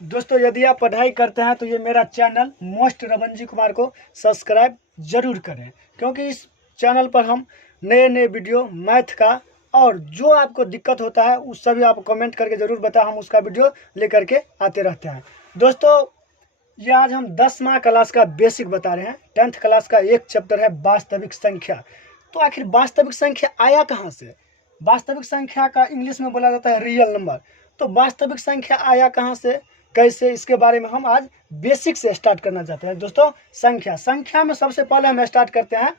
दोस्तों यदि आप पढ़ाई करते हैं तो ये मेरा चैनल मोस्ट रवंजी कुमार को सब्सक्राइब जरूर करें, क्योंकि इस चैनल पर हम नए नए वीडियो मैथ का और जो आपको दिक्कत होता है उस सभी आप कमेंट करके ज़रूर बताएं, हम उसका वीडियो लेकर के आते रहते हैं। दोस्तों ये आज हम 10वां क्लास का बेसिक बता रहे हैं। 10th क्लास का एक चैप्टर है वास्तविक संख्या। तो आखिर वास्तविक संख्या आया कहाँ से? वास्तविक संख्या का इंग्लिश में बोला जाता है रियल नंबर। तो वास्तविक संख्या आया कहाँ से, कैसे, इसके बारे में हम आज बेसिक से स्टार्ट करना चाहते हैं। दोस्तों संख्या में सबसे पहले हम स्टार्ट करते हैं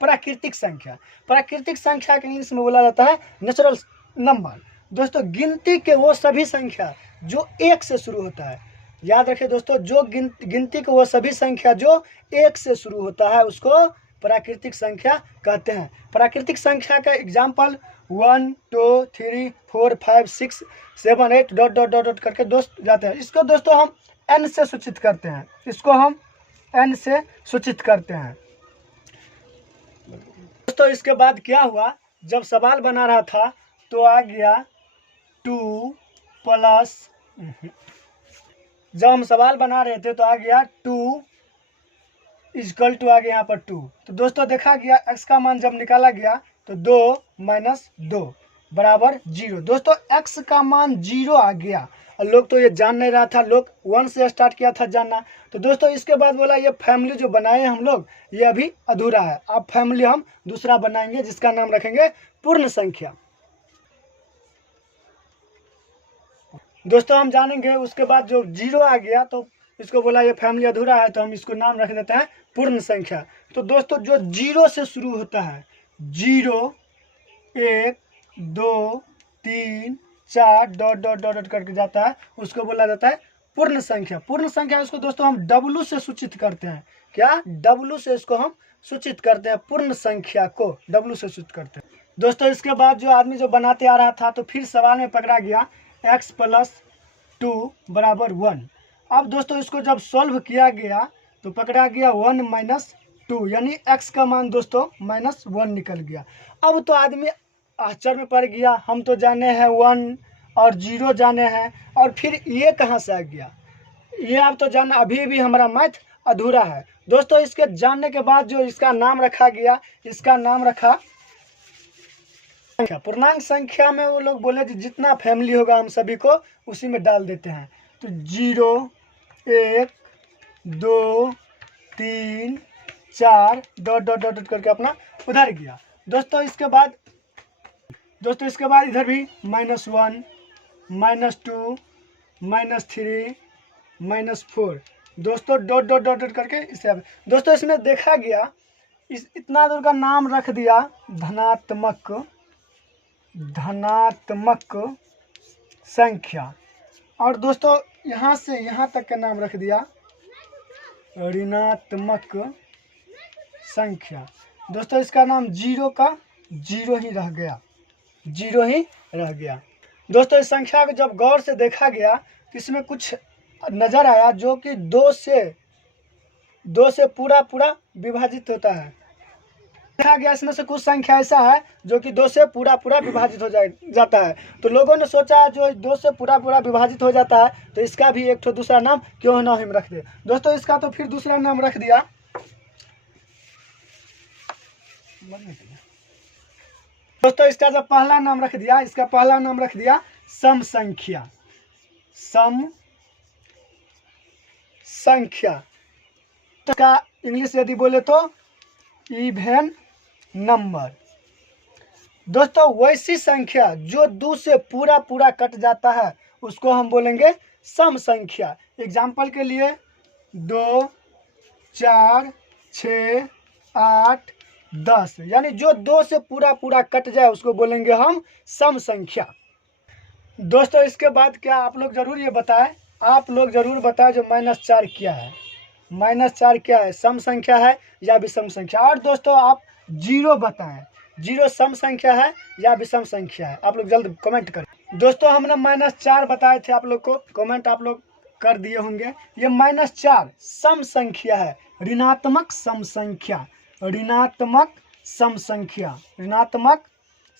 प्राकृतिक संख्या। प्राकृतिक संख्या के इंग्लिश में बोला जाता है नेचुरल नंबर। दोस्तों गिनती के वो सभी संख्या जो एक से शुरू होता है, याद रखिए दोस्तों, जो गिनती के वो सभी संख्या जो एक से शुरू होता है उसको प्राकृतिक संख्या कहते हैं। प्राकृतिक संख्या का example 1 2 3 4 5 6 7 8 dot dot dot dot करके दोस्त जाते हैं। इसको दोस्तों हम n से सूचित करते हैं, इसको हम n से सूचित करते हैं। दोस्तों इसके बाद क्या हुआ, जब सवाल बना रहा था तो आ गया 2 प्लस, जब हम सवाल बना रहे थे तो आ गया 2 इजकल टू आ गया यहाँ पर 2। तो दोस्तों देखा गया x का मान जब निकाला गया तो 2 माइनस 2 बराबर 0। दोस्तों x का मान 0 आ गया और लोग तो ये जान नहीं रहा था, लोग 1 से स्टार्ट किया था जानना। तो दोस्तों इसके बाद बोला ये फैमिली जो बनाए हम लोग ये अभी अधूरा है, अब फैमिली हम दूसरा बनाएंगे जिसका नाम रखेंगे पूर्ण संख्या। दोस्तों हम जानेंगे उसके बाद जो 0 आ गया तो इसको बोला ये फैमिली अधूरा है, तो हम इसको नाम रख देते हैं पूर्ण संख्या। तो दोस्तों जो 0 से शुरू होता है, 0 1 2 3 4 डॉट डॉट डॉट डॉट करके जाता है, उसको बोला जाता है पूर्ण संख्या। पूर्ण संख्या इसको दोस्तों हम W से सूचित करते हैं। क्या? W से इसको हम सूचित करते हैं, पूर्ण संख्या को W से सूचित करते हैं। दोस्तों इसके बाद जो आदमी जो बनाते आ रहा था तो फिर सवाल में पकड़ा गया x प्लस 2 बराबर 1। अब दोस्तों इसको जब सॉल्व किया गया तो पकड़ा गया 1 माइनस 2, यानी x का मान दोस्तों माइनस 1 निकल गया। अब तो आदमी आश्चर्य में पड़ गया, हम तो जाने हैं 1 और 0 जाने हैं और फिर ये कहाँ से आ गया, ये आप तो जाना, अभी भी हमारा मैथ अधूरा है। दोस्तों इसके जानने के बाद जो इसका नाम रखा गया, इसका नाम रखा संख्या। पूर्णांक संख्या में वो लोग बोले जितना फैमिली होगा हम सभी को उसी में डाल देते हैं। तो 0 1 2 3 4 डॉट डॉट डॉट करके अपना उधर गया। दोस्तों इसके बाद इधर भी -1 -2 -3 -4 दोस्तों डॉट डॉट डॉट डॉट करके इसे। दोस्तों इसमें देखा गया इतना दूर का नाम रख दिया धनात्मक संख्या, और दोस्तों यहाँ से यहाँ तक का नाम रख दिया ऋणात्मक संख्या। दोस्तों इसका नाम 0 का 0 ही रह गया, दोस्तों इस संख्या को जब गौर से देखा गया तो इसमें कुछ नज़र आया जो कि 2 से पूरा विभाजित होता है। देखा गया इसमें से कुछ संख्या ऐसा है जो कि 2 से पूरा विभाजित हो जाता है। तो लोगों ने सोचा जो 2 से पूरा विभाजित हो जाता है तो इसका भी एक दूसरा नाम क्यों ना हम रख दे। दोस्तों इसका तो फिर दूसरा नाम रख दिया, दोस्तों इसका जब पहला नाम रख दिया, इसका पहला नाम रख दिया सम संख्या। तो का इंग्लिश यदि बोले तो इवन नंबर। दोस्तों वैसी संख्या जो 2 से पूरा कट जाता है उसको हम बोलेंगे सम संख्या। एग्जाम्पल के लिए 2 4 6 8 10, यानी जो 2 से पूरा कट जाए उसको बोलेंगे हम सम संख्या। दोस्तों इसके बाद क्या आप लोग जरूर ये बताएं, जो -4 क्या है, -4 क्या है, सम संख्या है या विषम संख्या। और दोस्तों आप 0 बताएं, 0 सम संख्या है या विषम संख्या है, आप लोग जल्द कमेंट करें। दोस्तों हमने -4 बताए थे, आप लोग को कमेंट आप लोग कर दिए होंगे। ये -4 सम संख्या है, ऋणात्मक सम संख्या, ऋणात्मक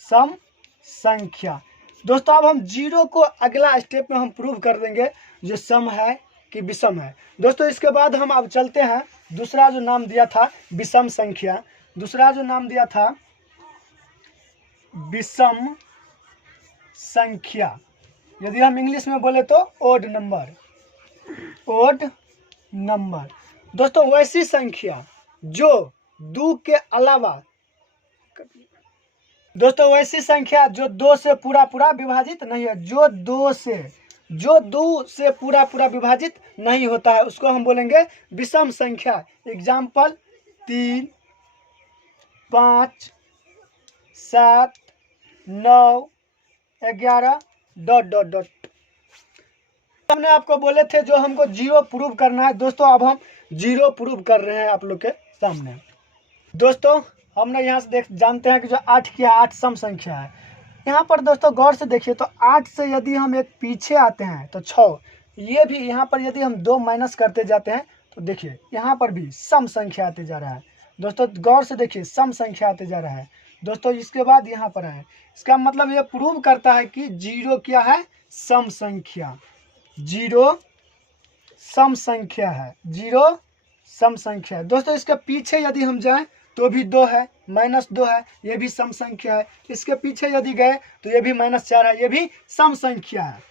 सम संख्या। दोस्तों अब हम जीरो को अगला स्टेप में हम प्रूव कर देंगे जो सम है कि विषम है। दोस्तों इसके बाद हम अब चलते हैं दूसरा जो नाम दिया था विषम संख्या, दूसरा जो नाम दिया था विषम संख्या, यदि हम इंग्लिश में बोले तो ओड नंबर, ओड नंबर। दोस्तों वैसी संख्या जो 2 के अलावा, दोस्तों वैसी संख्या जो 2 से पूरा पूरा विभाजित नहीं है, जो 2 से पूरा पूरा विभाजित नहीं होता है उसको हम बोलेंगे विषम संख्या। एग्जाम्पल 3, 5, 7, 9, 11 ... हमने आपको बोले थे जो हमको जीरो प्रूव करना है। दोस्तों अब हम जीरो प्रूव कर रहे हैं आप लोग के सामने। दोस्तों हमने यहाँ से जानते हैं कि जो 8 किया 8 सम संख्या है। यहाँ पर दोस्तों गौर से देखिए तो 8 से यदि हम एक पीछे आते हैं तो 6, ये भी यहाँ पर यदि हम 2 माइनस करते जाते हैं तो देखिए यहाँ पर भी सम संख्या आते जा रहा है। दोस्तों गौर से देखिए सम संख्या आते जा रहा है। दोस्तों इसके बाद यहाँ पर है, इसका मतलब ये प्रूव करता है कि जीरो क्या है, सम संख्या। जीरो सम संख्या है, जीरो सम संख्या है। दोस्तों इसके पीछे यदि हम जाएं तो भी 2 है, -2 है, ये भी सम संख्या है। इसके पीछे यदि गए तो ये भी -4 है, ये भी सम संख्या है।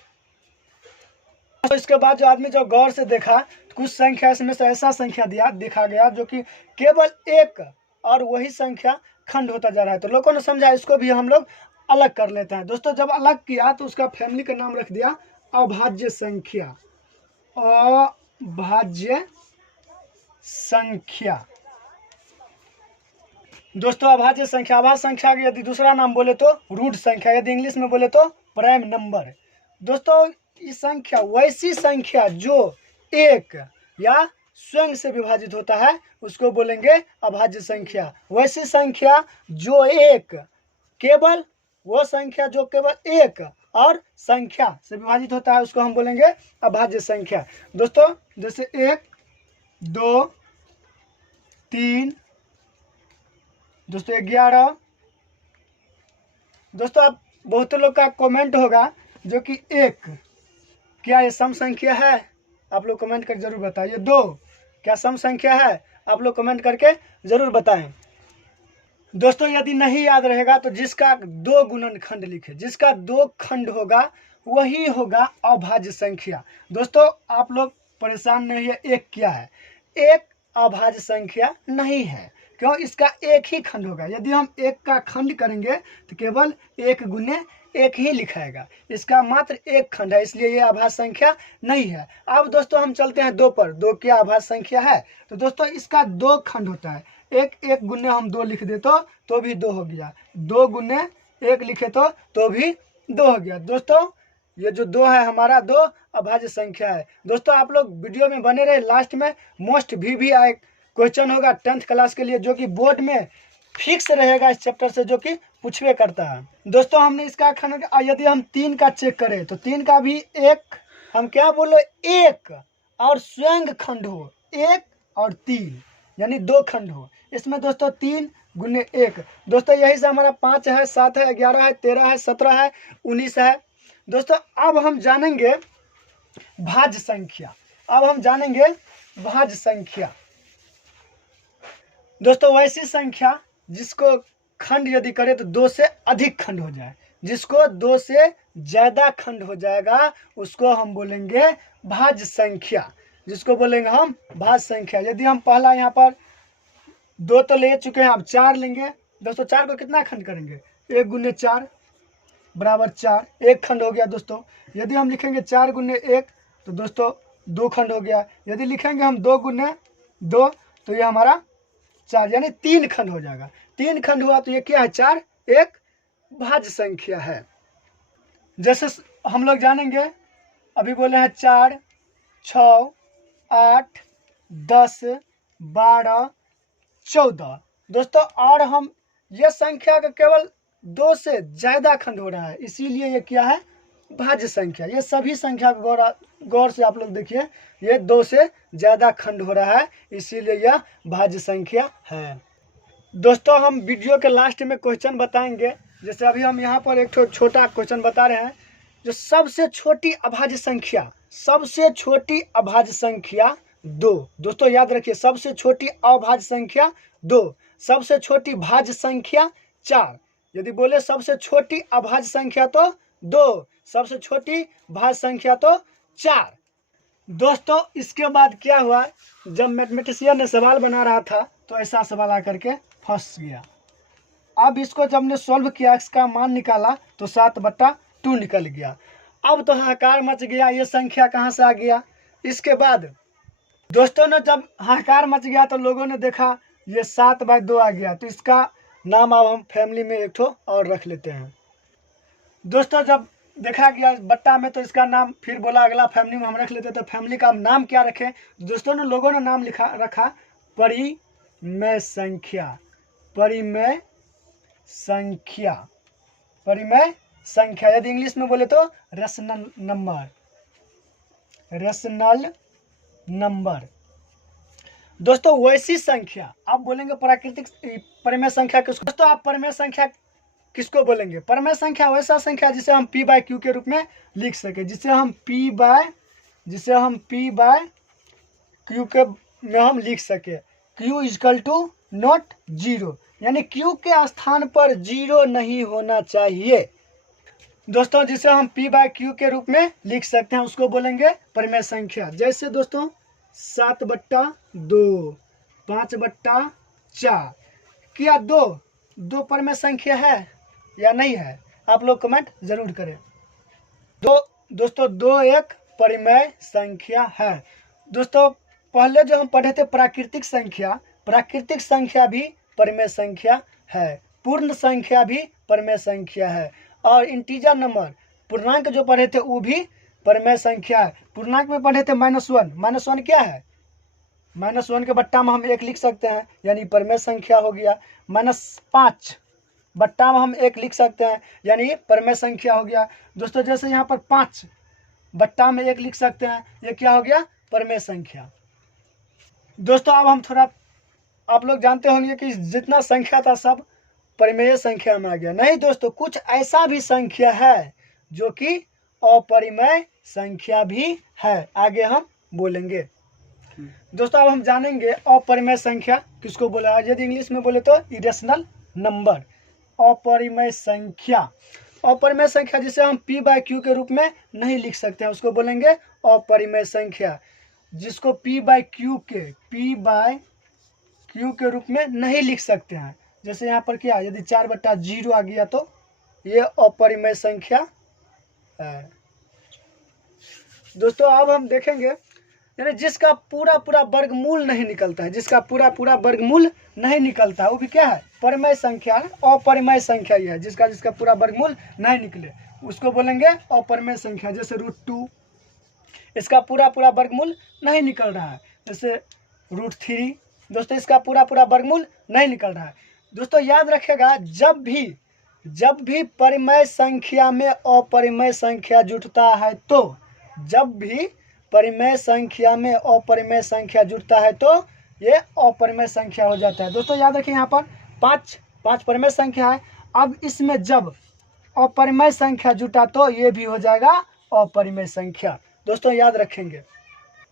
तो इसके बाद जो आदमी जो गौर से देखा तो कुछ संख्या इसमें से ऐसा संख्या देखा गया जो कि केवल एक और वही संख्या खंड होता जा रहा है। तो लोगों ने समझा इसको भी हम लोग अलग कर लेते हैं। दोस्तों जब अलग किया तो उसका फैमिली का नाम रख दिया अभाज्य संख्या, अभाज्य संख्या। दोस्तों अभाज्य संख्या, अभाज्य संख्या का यदि दूसरा नाम बोले तो रूट संख्या, यदि इंग्लिश में बोले तो प्राइम नंबर। दोस्तों इस संख्या वैसी संख्या जो एक या स्वयं से विभाजित होता है उसको बोलेंगे अभाज्य संख्या। वैसी संख्या जो एक, केवल वो संख्या जो केवल एक और संख्या से विभाजित होता है उसको हम बोलेंगे अभाज्य संख्या। दोस्तों जैसे 1, 2, 3, दोस्तों 11। दोस्तों आप बहुत लोग का कमेंट होगा जो कि 1 क्या ये सम संख्या है, आप लोग कमेंट कर जरूर बताइए। 2 क्या सम संख्या है, आप लोग कमेंट करके जरूर बताएं। दोस्तों यदि नहीं याद रहेगा तो जिसका 2 गुणनखंड लिखे, जिसका 2 खंड होगा वही होगा अभाज्य संख्या। दोस्तों आप लोग परेशान नहीं है, 1 क्या है, 1 अभाज्य संख्या नहीं है। क्यों, इसका 1 ही खंड होगा। यदि हम 1 का खंड करेंगे तो केवल 1 गुने 1 ही लिखाएगा, इसका मात्र 1 खंड है, इसलिए ये अभाज्य संख्या नहीं है। अब दोस्तों हम चलते हैं 2 पर। 2 क्या अभाज्य संख्या है, तो दोस्तों इसका 2 खंड होता है। 1 गुने हम 2 लिख दे तो भी 2 हो गया, 2 गुने 1 लिखे तो भी 2 हो गया। दोस्तों ये जो 2 है हमारा 2 अभाज्य संख्या है। दोस्तों आप लोग वीडियो में बने रहे, लास्ट में मोस्ट VVI क्वेश्चन होगा 10th क्लास के लिए जो कि बोर्ड में फिक्स रहेगा इस चैप्टर से, जो कि पूछवे करता है। दोस्तों हमने इसका खंड, यदि हम 3 का चेक करें तो 3 का भी 1, हम क्या बोलो 1 और स्वयं खंड हो 1 और 3 यानी 2 खंड हो। इसमें दोस्तों 3 गुने 1। दोस्तों यही से हमारा 5 है, 7 है, 11 है, 13 है, 17 है, 19 है। दोस्तों अब हम जानेंगे भाज्य संख्या। अब हम जानेंगे भाज्य संख्या। दोस्तों वैसी संख्या जिसको खंड यदि करें तो 2 से अधिक खंड हो जाए, जिसको 2 से ज्यादा खंड हो जाएगा उसको हम बोलेंगे भाज्य संख्या, जिसको बोलेंगे हम भाज्य संख्या। यदि हम पहला यहाँ पर 2 तो ले चुके हैं, अब 4 लेंगे। दोस्तों 4 को कितना खंड करेंगे, 1 गुने 4 बराबर 4, 1 खंड हो गया। दोस्तों यदि हम लिखेंगे 4 गुने 1 तो दोस्तों 2 खंड हो गया। यदि लिखेंगे हम 2 गुने 2 तो ये हमारा 4 यानी 3 खंड हो जाएगा। 3 खंड हुआ तो ये क्या है, 4 एक भाज्य संख्या है। जैसे हम लोग जानेंगे, अभी बोले हैं 4, 6, 8, 10, 12, 14। दोस्तों और हम ये संख्या का केवल 2 से ज्यादा खंड हो रहा है, इसीलिए ये क्या है, भाज्य संख्या। ये सभी संख्या को गौर से आप लोग देखिए, ये 2 से ज्यादा खंड हो रहा है, इसीलिए यह भाज्य संख्या है। दोस्तों हम वीडियो के लास्ट में क्वेश्चन बताएंगे जैसे अभी हम यहाँ पर एक छोटा क्वेश्चन बता रहे हैं, जो सबसे छोटी अभाज्य संख्या, सबसे छोटी अभाज्य संख्या 2। दोस्तों याद रखिए, सबसे छोटी अभाज्य संख्या 2, सबसे छोटी भाज्य संख्या 4। यदि बोले सबसे छोटी अभाज्य संख्या तो 2, सबसे छोटी भाज्य संख्या तो 4। दोस्तों इसके बाद क्या हुआ, जब मैथमेटिशियन ने सवाल बना रहा था तो ऐसा सवाल आकर के फंस गया। अब इसको जब हमने सॉल्व किया, इसका मान निकाला तो 7/2 निकल गया। अब तो हाहाकार मच गया, ये संख्या कहाँ से आ गया। इसके बाद दोस्तों ने जब हाहाकार मच गया तो लोगों ने देखा ये 7/2 आ गया, तो इसका नाम अब हम फैमिली में एक ठो और रख लेते हैं। दोस्तों जब देखा गया बट्टा में तो इसका नाम फिर बोला अगला फैमिली में हम रख लेते, तो फैमिली का नाम क्या रखें। दोस्तों ने लोगों ने नाम रखा परिमेय संख्या, परिमेय संख्या, परिमेय संख्या। यदि इंग्लिश में बोले तो रेशनल नंबर, रेशनल नंबर। दोस्तों वैसी संख्या आप बोलेंगे प्राकृतिक परिमेय संख्या किसको। दोस्तों आप परिमेय संख्या किसको बोलेंगे, परिमेय संख्या वैसा संख्या जिसे हम p/q के रूप में लिख सके, जिसे हम p/q के में हम लिख सके। q = नॉट 0, यानी q के स्थान पर 0 नहीं होना चाहिए। दोस्तों जिसे हम p/q के रूप में लिख सकते हैं उसको बोलेंगे परिमेय संख्या। जैसे दोस्तों 7/2, 5/4। क्या दो परिमेय संख्या है या नहीं है, आप लोग कमेंट जरूर करें। दोस्तों 2 एक परिमेय संख्या है। दोस्तों पहले जो हम पढ़े थे प्राकृतिक संख्या, प्राकृतिक संख्या भी परिमेय संख्या है, पूर्ण संख्या भी परिमेय संख्या है, और इंटीजर नंबर पूर्णांक जो पढ़े थे वो भी परिमेय संख्या है। पूर्णांक में पढ़े थे -1, -1 क्या है, -1 के बट्टा में हम 1 लिख सकते हैं, यानी परिमेय संख्या हो गया। -5 बट्टा में हम 1 लिख सकते हैं, यानी परिमेय संख्या हो गया। दोस्तों जैसे यहाँ पर 5 बट्टा में 1 लिख सकते हैं, ये क्या हो गया, परिमेय संख्या। दोस्तों अब हम थोड़ा, आप लोग जानते होंगे कि जितना संख्या था सब परिमेय संख्या में आ गया। नहीं दोस्तों, कुछ ऐसा भी संख्या है जो कि अपरिमेय संख्या भी है, आगे हम बोलेंगे। दोस्तों अब हम जानेंगे अपरिमेय संख्या किसको बोला। यदि इंग्लिश में बोले तो इरेशनल नंबर, अपरिमेय संख्या। अपरिमेय संख्या जिसे हम p/q के रूप में नहीं लिख सकते हैं उसको बोलेंगे अपरिमेय संख्या। जिसको p/q के रूप में नहीं लिख सकते हैं, जैसे यहाँ पर क्या, यदि 4/0 आ गया तो ये अपरिमेय संख्या है। दोस्तों अब हम देखेंगे, यानी जिसका पूरा वर्गमूल नहीं निकलता है, जिसका पूरा वर्गमूल नहीं निकलता है वो भी क्या है, परिमेय संख्या है। अपरिमेय संख्या ये है जिसका पूरा वर्गमूल नहीं निकले, उसको बोलेंगे अपरिमेय संख्या। जैसे √2, इसका पूरा वर्गमूल नहीं निकल रहा है। जैसे √3, दोस्तों इसका पूरा वर्गमूल नहीं निकल रहा है। दोस्तों याद रखेगा, जब भी परिमेय संख्या में अपरिमेय संख्या जुटता है तो, जब भी परिमेय संख्या में अपरिमेय संख्या जुटता है तो ये अपरिमेय संख्या हो जाता है। दोस्तों याद रखिए, यहाँ पर 5 परिमेय संख्या है। अब इसमें जब अपरिमेय संख्या जुटा तो ये भी हो जाएगा अपरिमेय संख्या। दोस्तों याद रखेंगे।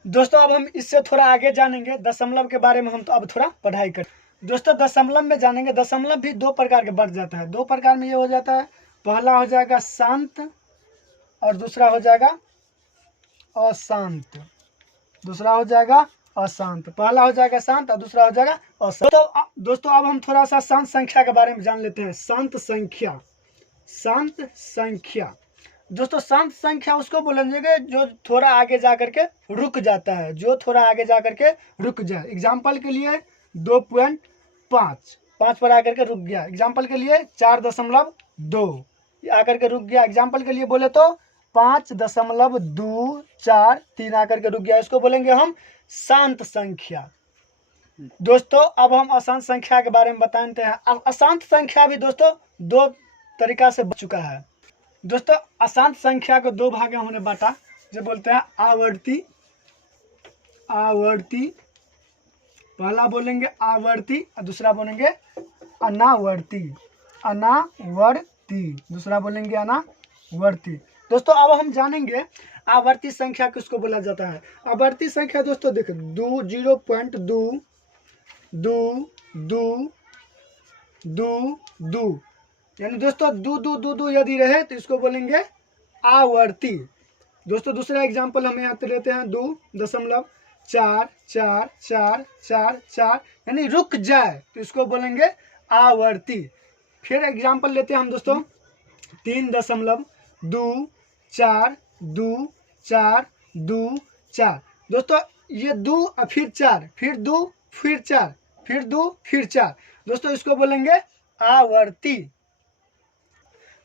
दोस्तों अब हम इससे थोड़ा आगे जानेंगे, दशमलव के बारे में हम तो अब थोड़ा पढ़ाई करें। दोस्तों दशमलव में जानेंगे, दशमलव भी 2 प्रकार के बढ़ जाता है। 2 प्रकार में ये हो जाता है, पहला हो जाएगा शांत और दूसरा हो जाएगा अशांत। दूसरा हो जाएगा अशांत, पहला हो जाएगा शांत और दूसरा हो जाएगा अशांत। तो दोस्तों अब हम थोड़ा सा शांत संख्या के बारे में जान लेते हैं। शांत संख्या, शांत संख्या। दोस्तों शांत संख्या उसको बोलेंगे जो थोड़ा आगे जा करके रुक जाता है, जो थोड़ा आगे जा करके रुक जाए। एग्जाम्पल के लिए 2.5, 5 पर आकर के रुक गया। एग्जाम्पल के लिए 4.2 आकर के रुक गया। एग्जाम्पल के लिए बोले तो 5.243 आकर के रुक गया, इसको बोलेंगे हम शांत संख्या। दोस्तों अब हम अशांत संख्या के बारे में बताते हैं। अब अशांत संख्या भी दोस्तों 2 तरीका से बच चुका है। दोस्तों अशांत संख्या को 2 भाग में हमने बांटा, जो बोलते हैं आवर्ती, पहला बोलेंगे आवर्ती और दूसरा बोलेंगे अनावर्ती, अनावर्ती। आवर्ती, दूसरा बोलेंगे अनावर्ती। दोस्तों अब हम जानेंगे आवर्ती संख्या किसको बोला जाता है। आवर्ती संख्या दोस्तों देखो 0.2 यानी दोस्तों दो यदि रहे तो इसको बोलेंगे आवर्ती। दोस्तों दूसरा एग्जाम्पल हम यहाँ पे लेते हैं 2.44444 यानी रुक जाए तो इसको बोलेंगे आवर्ती। फिर एग्जाम्पल लेते हैं हम दोस्तों 3.242424। दोस्तों ये 2 फिर 4 फिर 2 फिर 4 फिर 2 फिर 4 दोस्तों इसको बोलेंगे आवर्ती।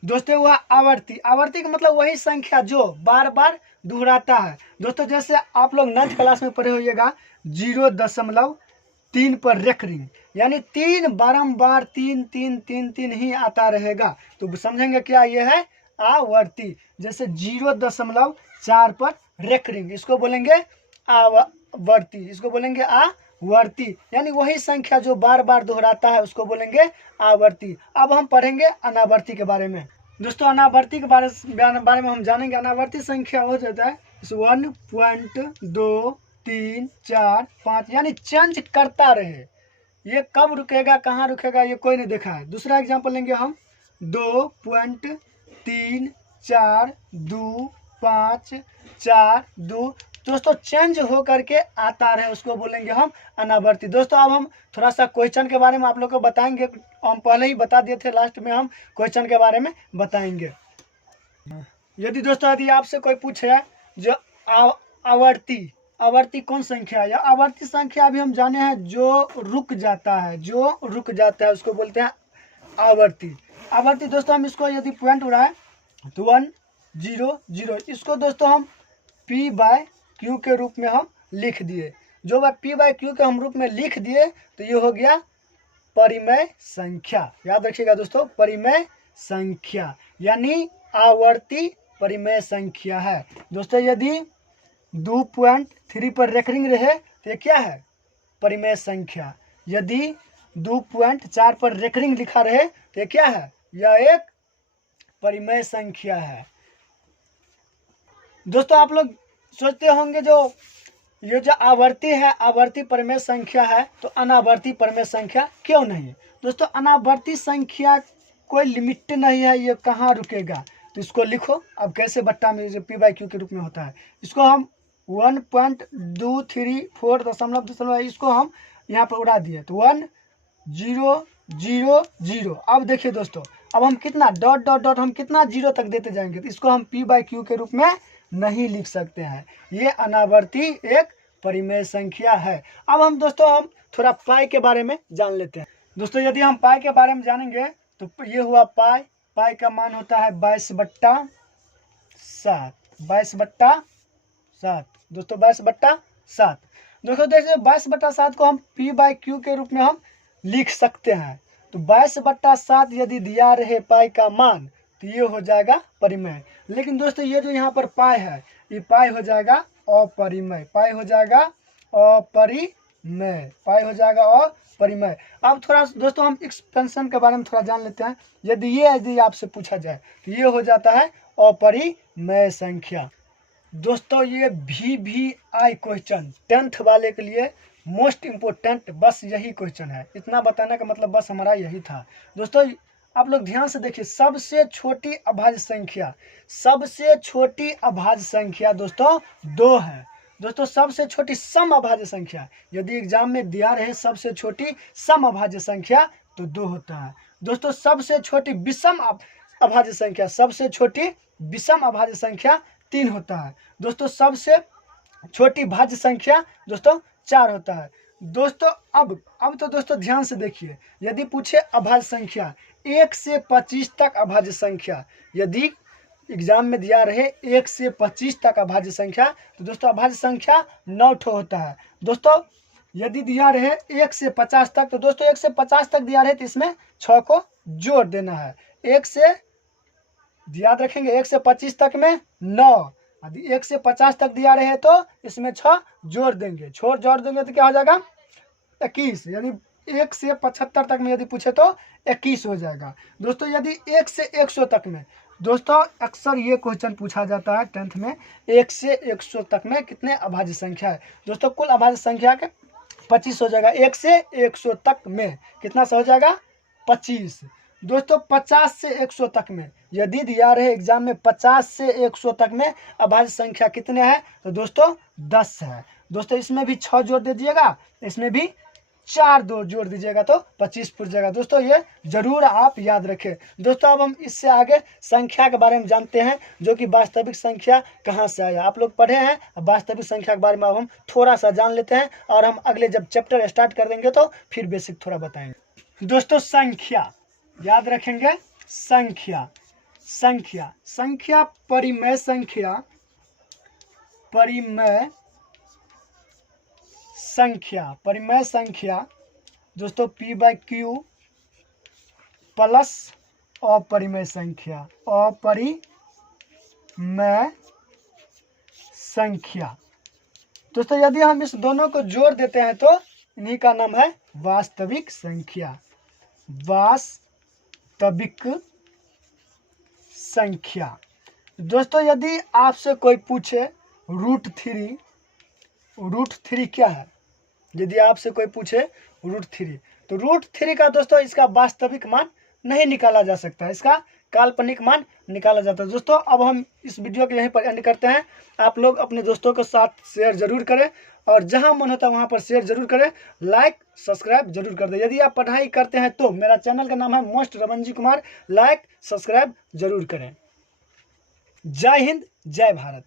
दोस्तों वह आवर्ती, आवर्ती का मतलब वही संख्या जो बार बार दोहराता है। दोस्तों जैसे आप लोग 9th क्लास में पढ़े होइएगा 0.3 पर रेकरिंग, यानी 3 बारंबार 3 ही आता रहेगा तो समझेंगे क्या ये है आवर्ती। जैसे 0.4 पर रेकरिंग, इसको बोलेंगे आवर्ती, इसको बोलेंगे आवर्ती, यानी वही संख्या जो बार बार दोहराता है उसको बोलेंगे आवर्ती। अब हम पढ़ेंगे अनावर्ती के बारे में। दोस्तों अनावर्ती के बारे में हम जानेंगे। अनावर्ती संख्या हो जाता है 1.234 यानी चेंज करता रहे, ये कब रुकेगा कहाँ रुकेगा ये कोई नहीं देखा है। दूसरा एग्जांपल लेंगे हम 2.342542। दोस्तों चेंज हो करके आता रहे उसको बोलेंगे हम अनावर्ती। दोस्तों अब हम थोड़ा सा क्वेश्चन के बारे में आप लोग को बताएंगे, हम पहले ही बता दिए थे, लास्ट में हम क्वेश्चन के बारे में बताएंगे। यदि दोस्तों यदि आपसे कोई पूछे जो आवर्ती कौन संख्या है, या आवर्ती संख्या अभी हम जाने हैं जो रुक जाता है, उसको बोलते हैं आवर्ती। आवर्ती दोस्तों हम इसको यदि पॉइंट उड़ाए तो 1 0 0, इसको दोस्तों हम P/Q के रूप में हम लिख दिए। जो P/Q के हम रूप में लिख दिए तो ये हो गया परिमेय संख्या। याद रखिएगा दोस्तों, परिमेय संख्या यानी आवर्ती परिमेय संख्या है। दोस्तों यदि 2.3 पर रेकरिंग रहे तो ये क्या है परिमेय संख्या। यदि 2.4 पर रेकरिंग लिखा रहे तो ये क्या है, यह एक परिमेय संख्या है। दोस्तों आप लोग सोचते होंगे जो ये जो आवर्ती है आवर्ती परिमेय संख्या है तो अनावर्ती परिमेय संख्या क्यों नहीं। दोस्तों अनावर्ती संख्या कोई लिमिट नहीं है, ये कहाँ रुकेगा। तो इसको लिखो अब कैसे, बट्टा में जो P/Q के रूप में होता है, इसको हम 1.234 इसको हम यहाँ पर उड़ा दिए तो 1 0 0 0। अब देखिए दोस्तों अब हम कितना डॉट डॉट डॉट हम कितना जीरो तक देते जाएंगे तो इसको हम P/Q के रूप में नहीं लिख सकते हैं, ये अनावर्ती एक परिमेय संख्या है। अब हम दोस्तों हम थोड़ा पाई के बारे में जान लेते हैं। दोस्तों यदि हम पाई के बारे में जानेंगे तो ये हुआ पाई का मान होता है 22/7। 22/7 दोस्तों 22/7। दोस्तों देखिए 22/7 को हम P/Q के रूप में हम लिख सकते हैं। तो 22/7 यदि दिया रहे पाई का मान तो ये हो जाएगा परिमेय। लेकिन दोस्तों ये जो यहाँ पर पाई है ये पाई हो जाएगा अपरिमेय, अपरिमेय। अब थोड़ा दोस्तों हम एक्सपेंशन के बारे में थोड़ा जान लेते हैं। यदि आपसे पूछा जाए तो ये हो जाता है अपरिमेय संख्या। दोस्तों ये VVI क्वेश्चन 10th वाले के लिए मोस्ट इम्पोर्टेंट बस यही क्वेश्चन है। इतना बताने का मतलब बस हमारा यही था। दोस्तों आप लोग ध्यान से देखिए, सबसे छोटी अभाज्य संख्या दोस्तों 2 है। दोस्तों सबसे छोटी सम अभाज्य संख्या यदि एग्जाम में दिया रहे सबसे छोटी सम अभाज्य संख्या तो 2 होता है। दोस्तों सबसे छोटी विषम अभाज्य संख्या 3 होता है। दोस्तों सबसे छोटी भाज्य संख्या दोस्तों 4 होता है। दोस्तों अब तो दोस्तों ध्यान से देखिए, यदि पूछे अभाज्य संख्या 1 से 25 तक अभाज्य संख्या, यदि एग्जाम में दिया रहे 1 से 25 तक अभाज्य संख्या तो दोस्तों अभाज्य संख्या 9 ठो होता है। दोस्तों यदि दिया रहे 1 से 50 तक तो दोस्तों 1 से 50 तक दिया रहे तो इसमें 6 को जोड़ देना है। 1 से याद रखेंगे 1 से 25 तक में 9, यदि 1 से 50 तक दिया रहे तो इसमें 6 जोड़ देंगे तो क्या हो जाएगा 21। यानी 1 से 75 तक में यदि पूछे तो 21 हो जाएगा। दोस्तों यदि 1 से 100 तक में, दोस्तों अक्सर ये क्वेश्चन पूछा जाता है 10th में, 1 से 100 तक में कितने अभाज्य संख्या है। दोस्तों कुल अभाज्य संख्या के 25 हो जाएगा। 1 से 100 तक में कितना सा हो जाएगा, 25। दोस्तों 50 से 100 तक में यदि दिया रहे एग्जाम में 50 से 100 तक में अभाज्य संख्या कितने हैं, तो दोस्तों 10 है। दोस्तों इसमें भी 6 जोड़ दे दीजिएगा, इसमें भी 4 दो जोड़ दीजिएगा तो 25 पूछ जाएगा। दोस्तों ये जरूर आप याद रखें। दोस्तों अब हम इससे आगे संख्या के बारे में जानते हैं, जो कि वास्तविक संख्या कहाँ से आया। आप लोग पढ़े हैं, वास्तविक संख्या के बारे में अब हम थोड़ा सा जान लेते हैं, और हम अगले जब चैप्टर स्टार्ट कर देंगे तो फिर बेसिक थोड़ा बताएंगे। दोस्तों संख्या याद रखेंगे, संख्या संख्या संख्या परिमेय संख्या, परिमेय संख्या, परिमेय संख्या दोस्तों p/q प्लस अपरिमेय संख्या, अपरिमेय संख्या। दोस्तों यदि हम इस दोनों को जोड़ देते हैं तो इन्हीं का नाम है वास्तविक संख्या, वास्तविक संख्या। दोस्तों यदि आपसे कोई पूछे √3 क्या है, यदि आपसे कोई पूछे √3 तो √3 का दोस्तों इसका वास्तविक मान नहीं निकाला जा सकता है, इसका काल्पनिक मान निकाला जाता है। दोस्तों अब हम इस वीडियो को यहीं पर एंड करते हैं। आप लोग अपने दोस्तों के साथ शेयर जरूर करें, और जहां मन होता है वहां पर शेयर जरूर करें, लाइक सब्सक्राइब जरूर कर दें। यदि आप पढ़ाई करते हैं तो मेरा चैनल का नाम है मोस्ट रमनजी कुमार, लाइक सब्सक्राइब जरूर करें। जय हिंद, जय भारत।